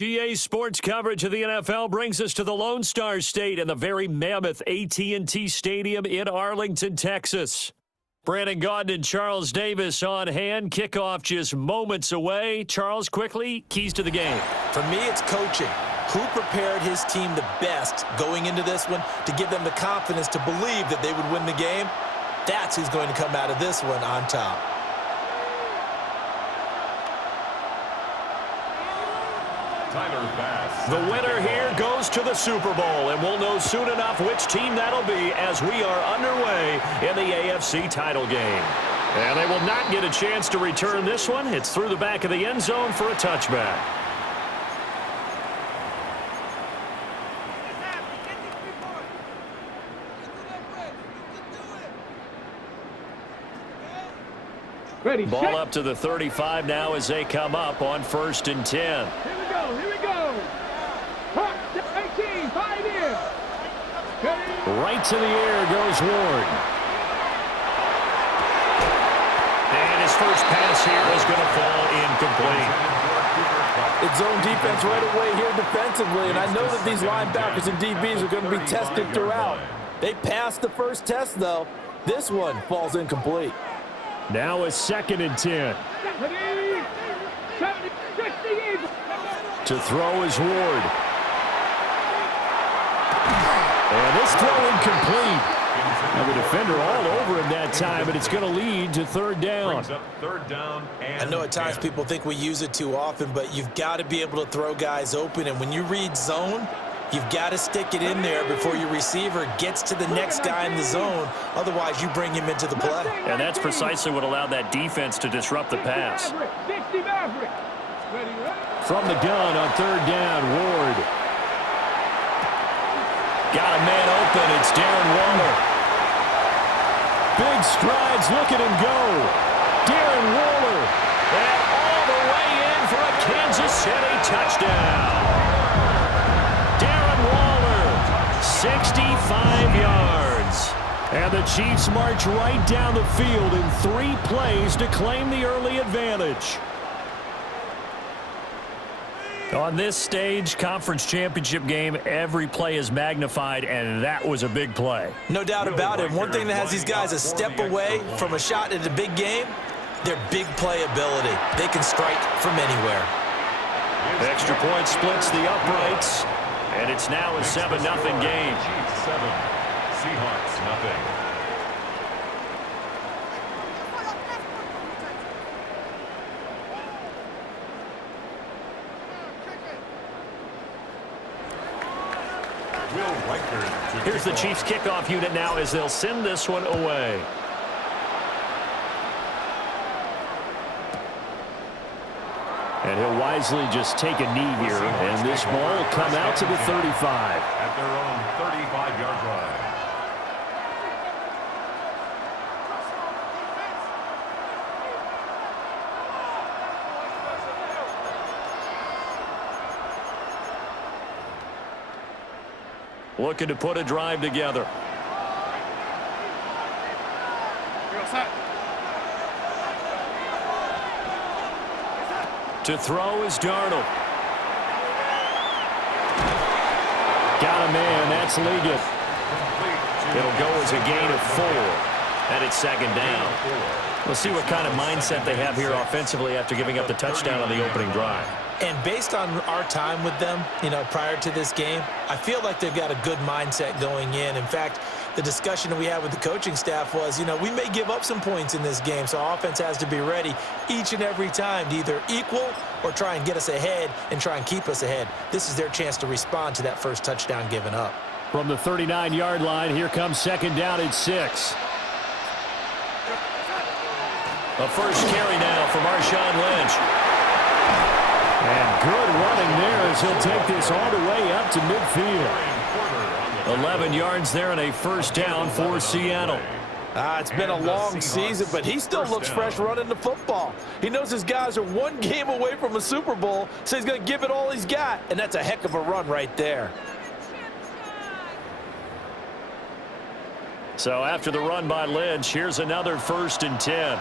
GA Sports coverage of the NFL brings us to the Lone Star State and the very mammoth AT&T Stadium in Arlington, Texas. Brandon Gaudin and Charles Davis on hand. Kickoff just moments away. Charles, quickly, keys to the game. For me, it's coaching. Who prepared his team the best going into this one to give them the confidence to believe that they would win the game? That's who's going to come out of this one on top. The winner here goes to the Super Bowl, and we'll know soon enough which team that'll be as we are underway in the AFC title game. And they will not get a chance to return this one. It's through the back of the end zone for a touchback. Ready, Ball set. up to the 35 now as they come up on 1st and 10. Here we go, here we go. 18, 5 in. Right to the air goes Ward. And his first pass here is going to fall incomplete. It's zone defense right away here defensively, and I know that these linebackers and DBs are going to be tested throughout. They passed the first test, though. This one falls incomplete. Now a 2nd and 10. 70, 60. To throw is Ward. And this throw incomplete. Now the defender all over him that time, but it's going to lead to 3rd down. I know at times people think we use it too often, but you've got to be able to throw guys open. And when you read zone, you've got to stick it in there before your receiver gets to the next guy in the zone. Otherwise, you bring him into the play. And that's precisely what allowed that defense to disrupt the pass. From the gun on 3rd down, Ward. Got a man open. It's Darren Waller. Big strides. Look at him go. Darren Waller. And all the way in for a Kansas City touchdown. Darren Waller, 65 yards. And the Chiefs march right down the field in 3 plays to claim the early advantage. On this stage, conference championship game, every play is magnified, and that was a big play. No doubt about it. One thing that has these guys a step away from a shot at a big game, their big play ability. They can strike from anywhere. Extra point splits the uprights, and it's now a 7-0 game. Chiefs 7, Seahawks nothing. Here's the Chiefs kickoff unit now as they'll send this one away. And he'll wisely just take a knee here, and this ball will come out to the 35. At their own 35-yard line. Looking to put a drive together. To throw is Darnold. Got a man. That's Ligon. It'll go as a gain of 4. And it's 2nd down. We'll see what kind of mindset they have here offensively after giving up the touchdown on the opening drive. And based on our time with them, prior to this game, I feel like they've got a good mindset going in. In fact, the discussion that we had with the coaching staff was, we may give up some points in this game, so our offense has to be ready each and every time to either equal or try and get us ahead and try and keep us ahead. This is their chance to respond to that first touchdown given up. From the 39-yard line, here comes 2nd down and 6. A first carry now from Marshawn Lynch. And good running there as he'll take this all the way up to midfield. 11 yards there and a first down for Seattle. It's been a long season, but he still looks fresh running the football. He knows his guys are one game away from a Super Bowl, so he's going to give it all he's got, and that's a heck of a run right there. So after the run by Lynch, here's another 1st and 10.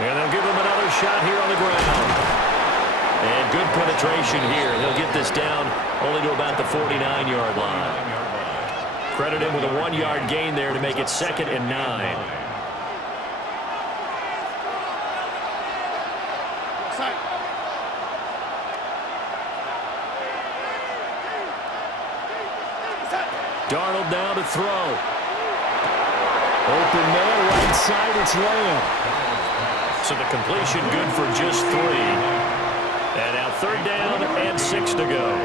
And they'll give him another shot here on the ground. And good penetration here. He'll get this down only to about the 49-yard line. Credit him with a 1-yard gain there to make it 2nd and 9. Darnold now to throw. Open man, right side, it's Lamb. So the completion good for just 3. And now 3rd down and 6 to go.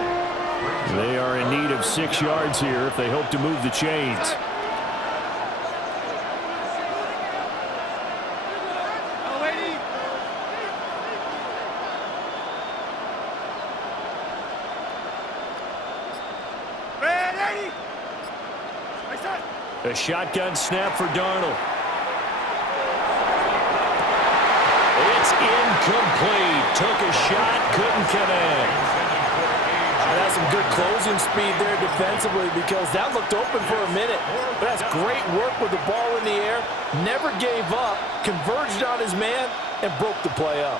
They are in need of 6 yards here if they hope to move the chains. A shotgun snap for Darnold. It's incomplete. Took a shot, couldn't connect. That's some good closing speed there defensively because that looked open for a minute. But that's great work with the ball in the air. Never gave up, converged on his man, and broke the play up.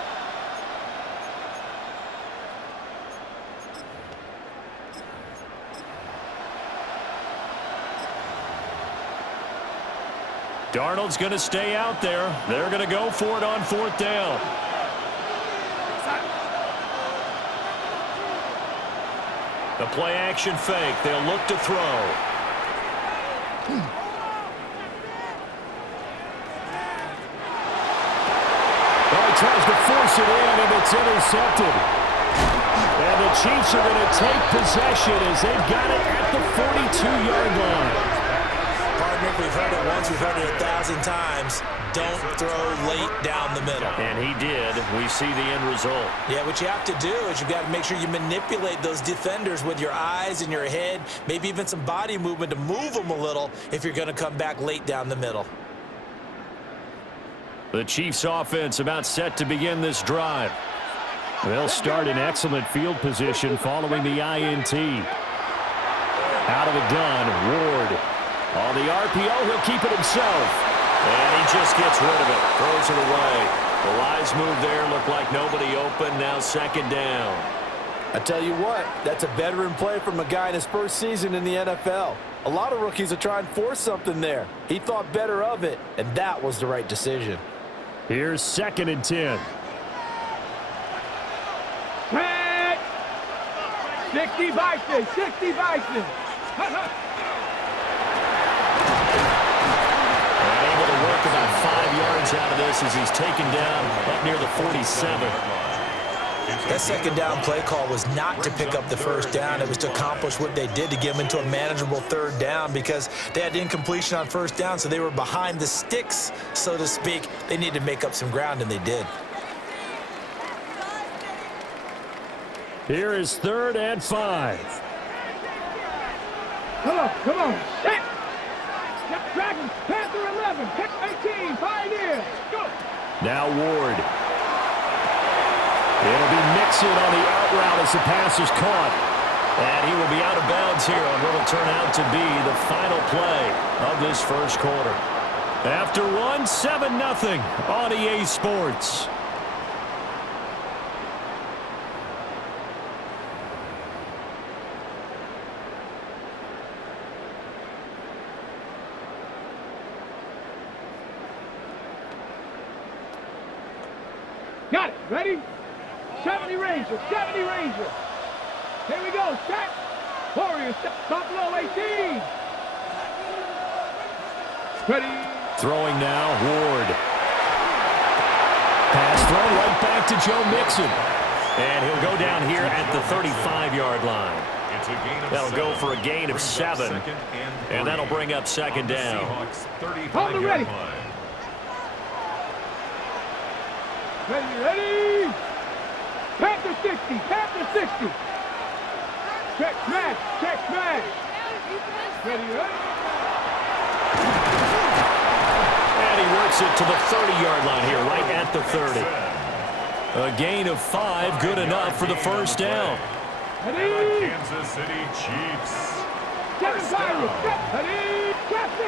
Darnold's going to stay out there. They're going to go for it on 4th down. The play action fake. They'll look to throw. Well, he tries to force it in, and it's intercepted. And the Chiefs are going to take possession as they've got it at the 42-yard line. If we've heard it once, we've heard it 1,000 times. Don't throw late down the middle. And he did. We see the end result. Yeah, what you have to do is you've got to make sure you manipulate those defenders with your eyes and your head, maybe even some body movement to move them a little if you're going to come back late down the middle. The Chiefs offense about set to begin this drive. They'll start in excellent field position following the INT. Out of the gun, Ward. On the RPO, he'll keep it himself. And he just gets rid of it. Throws it away. The wise move there. Looked like nobody open. Now 2nd down. I tell you what, that's a veteran play from a guy in his first season in the NFL. A lot of rookies are trying to force something there. He thought better of it, and that was the right decision. Here's 2nd and 10. 60 Bison, 60 Bison. Able to work about 5 yards out of this as he's taken down up near the 47. That 2nd down play call was not to pick up the 1st down. It was to accomplish what they did to get them into a manageable 3rd down because they had incompletion on 1st down, so they were behind the sticks, so to speak. They needed to make up some ground, and they did. Here is 3rd and 5. Come on. Set. Dragons, Panther 11, pick 18, Pioneer. Go. Now Ward. It'll be Mixon on the out route as the pass is caught. And he will be out of bounds here on what will turn out to be the final play of this first quarter. After one, 7-0 on EA Sports. Got it. Ready? 70 Ranger, 70 Ranger. Here we go. Set. Warriors, Buffalo 18. Ready. Throwing now, Ward. Pass thrown right back to Joe Mixon. And he'll go down here at the 35-yard line. That'll go for a gain of 7. And that'll bring up 2nd down. Hold it ready. Ready. Panther 60. Panther 60. Check smash. Ready. And he works it to the 30-yard line here, right at the 30. A gain of 5, good enough for the first down. And the Kansas City Chiefs. First down.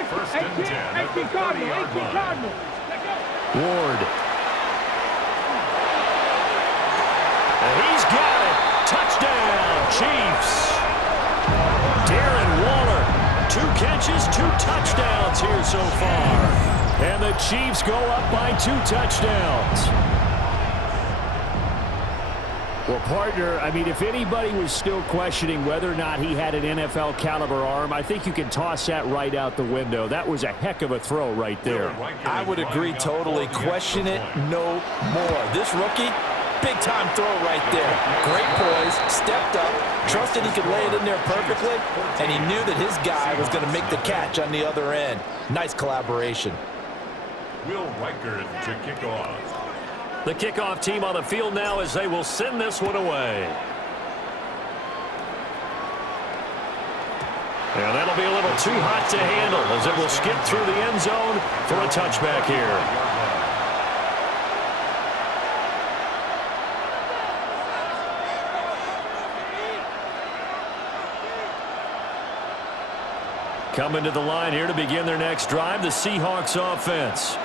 First and 10 at the 30-yard line. Ward. And he's got it. Touchdown, Chiefs. Darren Waller. 2 catches, 2 touchdowns here so far. And the Chiefs go up by 2 touchdowns. Well, partner, I mean, if anybody was still questioning whether or not he had an NFL caliber arm, I think you can toss that right out the window. That was a heck of a throw right there. I would agree totally. Question it no more. This rookie, big-time throw right there. Great poise, stepped up, trusted he could lay it in there perfectly, and he knew that his guy was going to make the catch on the other end. Nice collaboration. Will Reichard to kick off. The kickoff team on the field now as they will send this one away. And that'll be a little too hot to handle as it will skip through the end zone for a touchback here. Coming to the line here to begin their next drive, the Seahawks offense.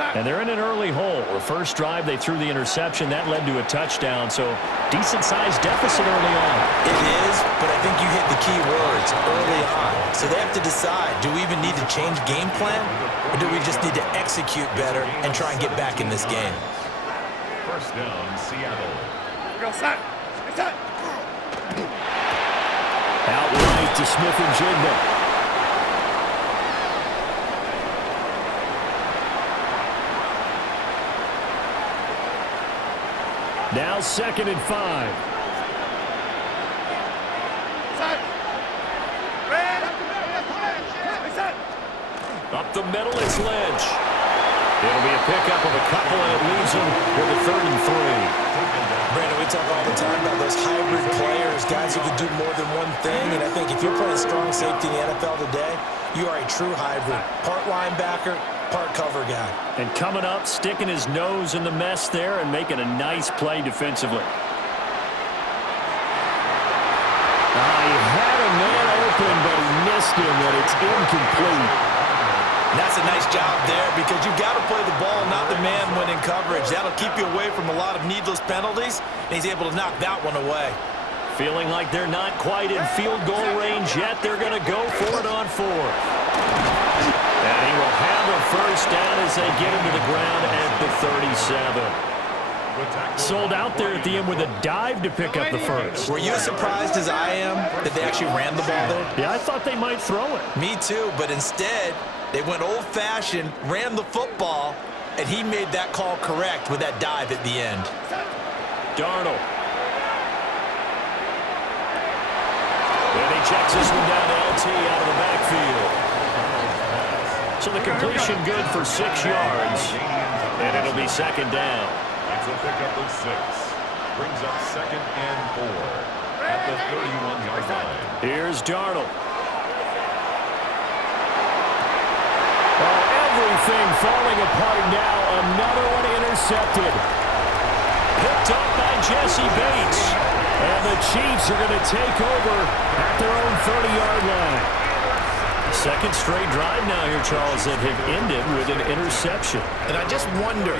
And they're in an early hole. The first drive, they threw the interception. That led to a touchdown, so decent-sized deficit early on. It is, but I think you hit the key words, early on. So they have to decide, do we even need to change game plan, or do we just need to execute better and try and get back in this game? First down, Seattle. Outright to Smith and Jigba. Now 2nd and 5. Up the middle, it's Lynch. It'll be a pickup of a couple, and it leaves him with a 3rd and 3. Brandon, we talk all the time about those hybrid players, guys who can do more than one thing, and I think if you're playing strong safety in the NFL today, you are a true hybrid. Part linebacker, part cover guy. And coming up, sticking his nose in the mess there and making a nice play defensively. He had a man open, but he missed him, and it's incomplete. And that's a nice job there because you've got to play the ball, not the man when in coverage. That'll keep you away from a lot of needless penalties, and he's able to knock that one away. Feeling like they're not quite in field goal range yet. They're going to go for it on 4th. And he will have a first down as they get him to the ground at the 37. Sold out there at the end with a dive to pick up the first. Were you as surprised as I am that they actually ran the ball there? Yeah, I thought they might throw it. Me too, but instead, they went old-fashioned, ran the football, and he made that call correct with that dive at the end. Darnold. And he checks this one down to LT out of the backfield. So the completion good for 6 yards, and it'll be 2nd down. It's a pickup of 6. Brings up 2nd and 4 at the 31-yard line. Here's Darnold. Everything falling apart now. Another one intercepted. Picked up by Jesse Bates. And the Chiefs are going to take over at their own 30-yard line. Second straight drive now here, Charles, that have ended with an interception. And I just wonder,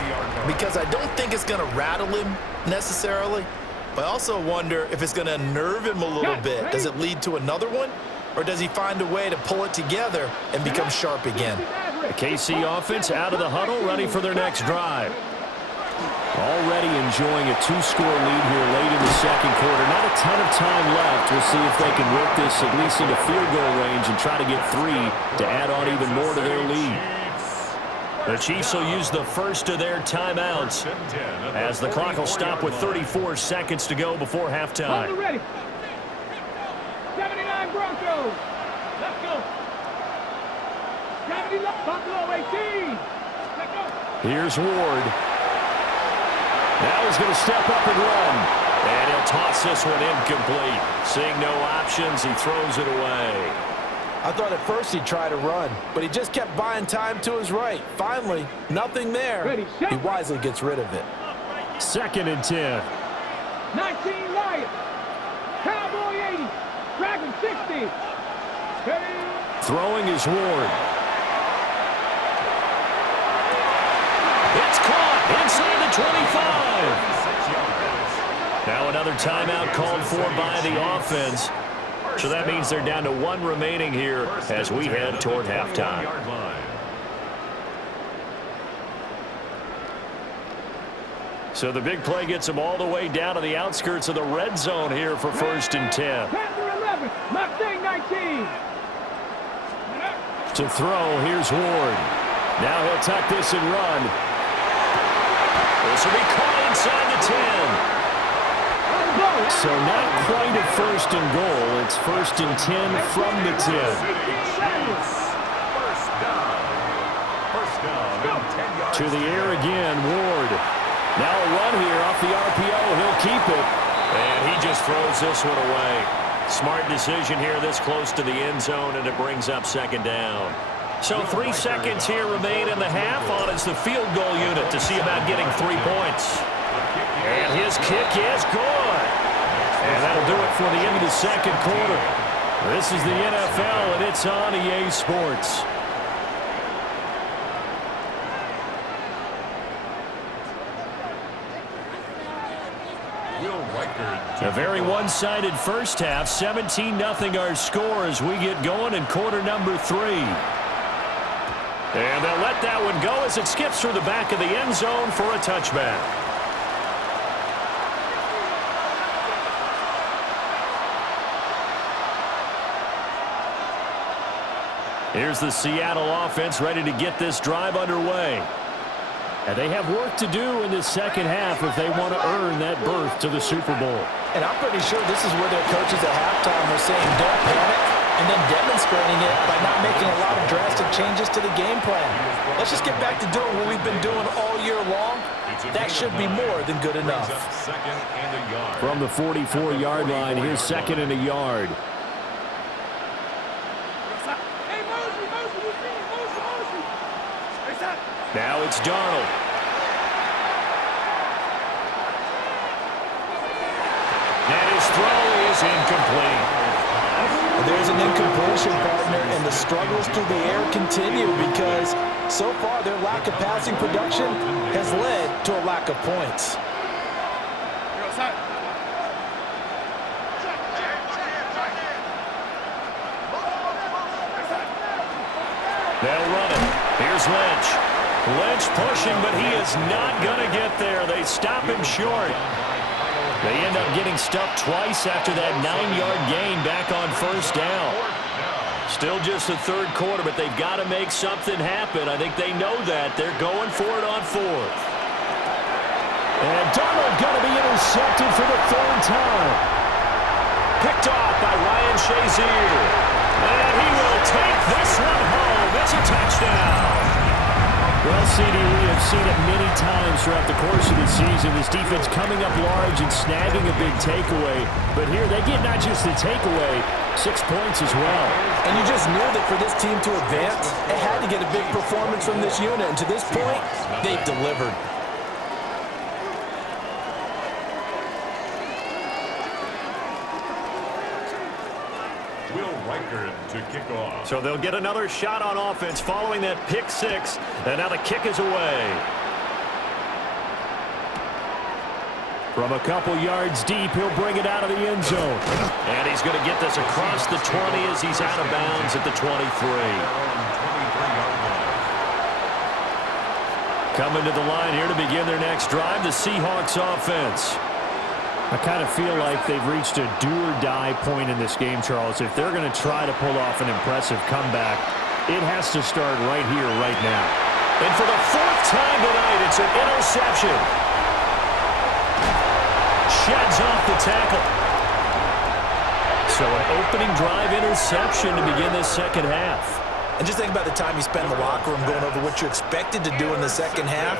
because I don't think it's going to rattle him necessarily, but I also wonder if it's going to nerve him a little bit. Does it lead to another one? Or does he find a way to pull it together and become sharp again? The KC offense out of the huddle, ready for their next drive. Already enjoying a 2-score lead here late in the 2nd quarter. Not a ton of time left. We'll see if they can work this at least into field goal range and try to get 3 to add on even more to their lead. The Chiefs will use the first of their timeouts as the clock will stop with 34 seconds to go before halftime. Ready. 79 Broncos. Let's go. 70 Buffalo 18. Let's go. Here's Ward. Now he's going to step up and run. And he'll toss this one incomplete. Seeing no options, he throws it away. I thought at first he'd try to run, but he just kept buying time to his right. Finally, nothing there. Ready, set. He wisely gets rid of it. 2nd and 10. 19 Lions. Cowboy 80. Dragon 60. Ready. Throwing is Ward. It's caught inside the 25. Now another timeout called for by the offense. So that means they're down to 1 remaining here as we head toward halftime. So the big play gets them all the way down to the outskirts of the red zone here for 1st and 10. Panther 11. Mustang 19. To throw, here's Ward. Now he'll tuck this and run. This will be caught inside the 10. So not quite a 1st and goal. It's 1st and 10 from the 10. First down and 10 yards. To the air again, Ward. Now a run here off the RPO. He'll keep it. And he just throws this one away. Smart decision here this close to the end zone, and it brings up 2nd down. So 3 seconds here remain in the half on it's the field goal unit to see about getting 3 points. And his kick is good. And that'll do it for the end of the 2nd quarter. This is the NFL, and it's on EA Sports. A very one-sided first half. 17-0 our score as we get going in quarter number 3. And they'll let that one go as it skips through the back of the end zone for a touchback. Here's the Seattle offense ready to get this drive underway. And they have work to do in this 2nd half if they want to earn that berth to the Super Bowl. And I'm pretty sure this is where their coaches at halftime were saying don't panic, and then demonstrating it by not making a lot of drastic changes to the game plan. Let's just get back to doing what we've been doing all year long. That should be more than good enough. From the 44-yard line, here's 2nd and a yard. Now it's Darnold. And his throw is incomplete. There's an incompletion, partner, and the struggles through the air continue because so far their lack of passing production has led to a lack of points. They'll run it. Here's Lynch. Lynch pushing, but he is not going to get there. They stop him short. They end up getting stuffed twice after that 9-yard gain back on 1st down. Still just the 3rd quarter, but they've got to make something happen. I think they know that. They're going for it on 4th. And Darnold going to be intercepted for the 3rd time. Picked off by Ryan Shazier. And he will take this one home. It's a touchdown. Well, CD, we have seen it many times throughout the course of the season. This defense coming up large and snagging a big takeaway. But here they get not just the takeaway, 6 points as well. And you just knew that for this team to advance, it had to get a big performance from this unit. And to this point, they've delivered. To kick off. So they'll get another shot on offense following that pick 6. And now the kick is away. From a couple yards deep, he'll bring it out of the end zone. And he's going to get this across the 20 as he's out of bounds at the 23. Coming to the line here to begin their next drive, the Seahawks offense. I kind of feel like they've reached a do-or-die point in this game, Charles. If they're going to try to pull off an impressive comeback, it has to start right here, right now. And for the 4th time tonight, it's an interception. Sheds off the tackle. So an opening drive interception to begin this 2nd half. And just think about the time you spend in the locker room going over what you expected to do in the 2nd half.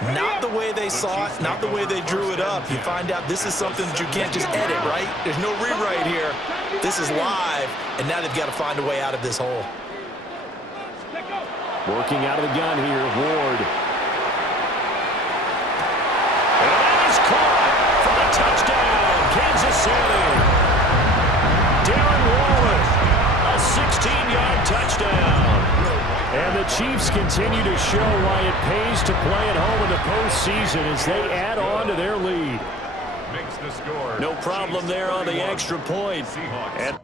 Not the way they saw it, not the way they drew it up. You find out this is something that you can't just edit, right? There's no rewrite here. This is live, and now they've got to find a way out of this hole. Working out of the gun here, Ward. And that is caught for the touchdown, Kansas City. Darren Waller, a 16-yard touchdown. And the Chiefs continue to show why it pays to play at home in the postseason as they add on to their lead. Makes the score. No problem there on the extra point. Seahawks. And